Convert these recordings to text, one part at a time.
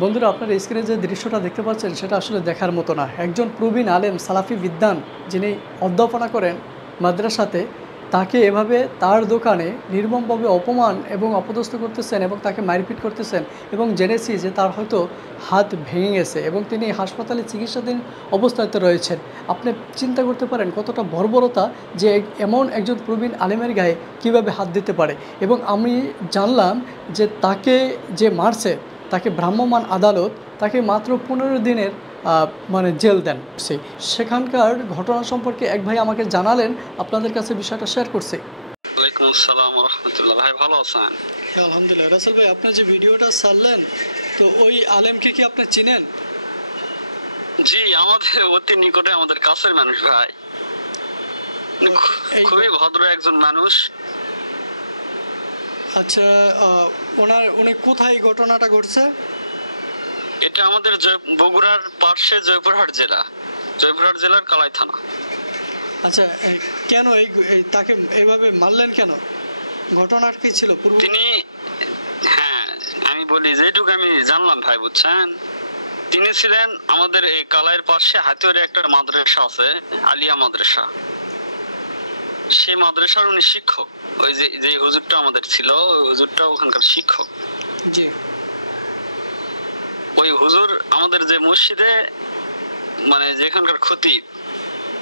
বন্ধুরা, আপনারা স্ক্রিনে যে দৃশ্যটা দেখতে পাচ্ছেন সেটা আসলে দেখার মতো না। একজন প্রবীণ আলেম সালাফি বিদ্বান যিনি অধ্যাপনা করেন মাদ্রাসাতে, তাকে এভাবে তার দোকানে নির্মমভাবে অপমান এবং অপদস্থ করতেছেন এবং তাকে মারপিট করতেছেন এবং জেনেছি যে তার হয়তো হাত ভেঙে গেছে এবং তিনি হাসপাতালে চিকিৎসাধীন অবস্থাতে রয়েছেন। আপনি চিন্তা করতে পারেন কতটা বর্বরতা যে এমন একজন প্রবীণ আলেমের গায়ে কিভাবে হাত দিতে পারে। এবং আমি জানলাম যে তাকে যে মারছে তাকে ভ্রাম্যমাণ আদালত তাকে মাত্র 15 দিনের জেল দেন। সেখানকার ঘটনা সম্পর্কে এক ভাই আমাকে জানালেন, আপনাদের কাছে বিষয়টা শেয়ার করছি। ওয়ালাইকুম আসসালাম ওয়া রাহমাতুল্লাহ। ভাই ভালো আছেন? হ্যাঁ আলহামদুলিল্লাহ। রাসেল ভাই, আপনি যে ভিডিওটা ছাড়লেন তো ওই আলেমকে কি আপনি চিনেন? জি, আমাদের অতি নিকটে, আমাদের কাছের মানুষ ভাই। খুবই ভদ্র একজন মানুষ। আচ্ছা, উনি কোথায় ঘটনাটা ঘটছে? এটা আমাদের বগুড়ার পাশে জয়পুরহাট জেলার কালাই থানা। আচ্ছা, কেন তাকে এইভাবে মারলেন কেন? ঘটনা কি ছিল? তিনি, হ্যাঁ আমি বলি যেটুকু আমি জানলাম ভাই, বুঝছেন, তিনি ছিলেন আমাদের এই কালাইয়ের পাশে হাতিয়ারে একটা মাদ্রাসা আছে, আলিয়া মাদ্রাসা। সেই মাদ্রাসার উনি শিক্ষক। ওই যে হুজুরটা আমাদের ছিল, ওই হুজুরটা ওখানকার শিক্ষক। জি। ওই হুজুর আমাদের যে মসজিদে, মানে যেখানকার খতিব,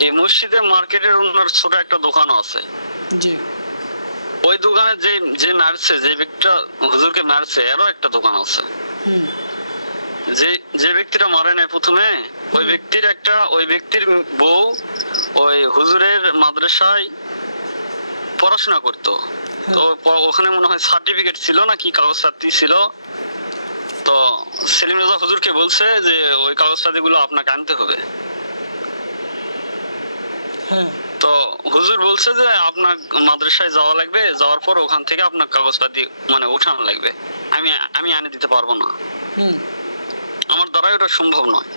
এই মসজিদে মার্কেটের ওনার ছোট একটা দোকানও আছে। জি। ওই দোকানে যে মারছে, যে ব্যক্তিটা হুজুরকে মারছে, এরও একটা দোকান আছে। যে ব্যক্তিটা মারে নাই প্রথমে, ওই ব্যক্তির বউ ওই হুজুরের মাদ্রাসায় পড়াশোনা করতো। তো ওখানে মনে হয় সার্টিফিকেট ছিল না কি কাগজপত্র ছিল। তো সেলিম রেজা হুজুরকে বলছে যে ওই কাগজপত্রগুলো আপনাকে আনতে হবে। তো হুজুর বলছে যে আপনার মাদ্রাসায় যাওয়া লাগবে, যাওয়ার পর ওখান থেকে আপনার কাগজপত্র উঠানো লাগবে, আমি আনে দিতে পারবো না, আমার দ্বারা ওটা সম্ভব নয়।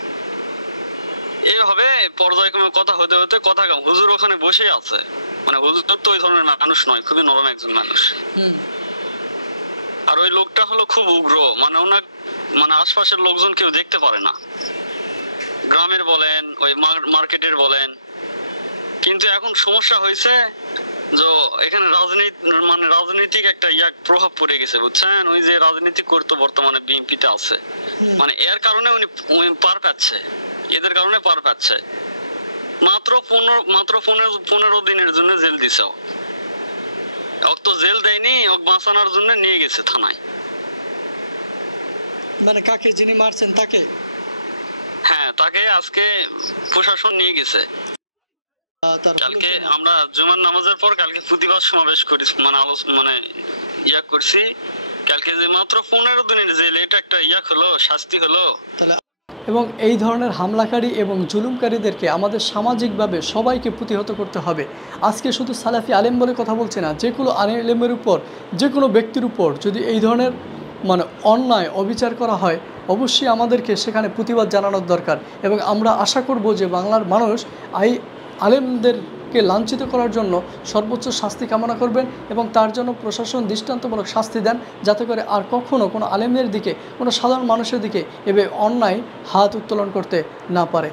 এইভাবে পর্যায়ক্রমে কথা হতে হতে হুজুর ওখানে বসে আছে। হুজুর তো ওই ধরনের মানুষ নয়, খুবই নরম একজন মানুষ। আর ওই লোকটা হলো খুব উগ্র, ওনার আশপাশের লোকজন কেউ দেখতে পারে না, গ্রামের বলেন ওই মার্কেটের বলেন। কিন্তু এখন সমস্যা হয়েছে যে এখানে রাজনৈতিক একটা প্রভাব পড়ে গেছে, বুঝছেন। ওই যে রাজনীতি করতো বর্তমানে বিএনপিতে আছে, এর কারণে উনি পার পাচ্ছে, এদের কারণে পার পাচ্ছে। মাত্র 15 দিনের জন্য জেল দিছে। তো জেল দেয়নি, বাঁচানোর জন্য নিয়ে গেছে থানায়। কাকে যিনি মারছেন তাকে? হ্যাঁ, তাকে আজকে প্রশাসন নিয়ে গেছে। কালকে আমরা জুমার নামাজের পর কালকে প্রতিবাদ সমাবেশ করি, করছি। কালকে যে মাত্র 15 দিনের জেল, এটা একটা হলো, শাস্তি হলো। এবং এই ধরনের হামলাকারী এবং জুলুমকারীদেরকে আমাদের সামাজিকভাবে সবাইকে প্রতিহত করতে হবে। আজকে শুধু সালাফি আলেম বলে কথা বলছে না, যে কোনো আলেমের উপর, যে কোনো ব্যক্তির উপর যদি এই ধরনের অন্যায় অবিচার করা হয়, অবশ্যই আমাদেরকে সেখানে প্রতিবাদ জানানোর দরকার। এবং আমরা আশা করব যে বাংলার মানুষ আলেমদেরকে লাঞ্ছিত করার জন্য সর্বোচ্চ শাস্তি কামনা করবেন এবং তার জন্য প্রশাসন দৃষ্টান্তমূলক শাস্তি দেন, যাতে করে আর কখনও কোনো আলেমের দিকে, কোনো সাধারণ মানুষের দিকে এভাবে অন্যায় হাত উত্তোলন করতে না পারে।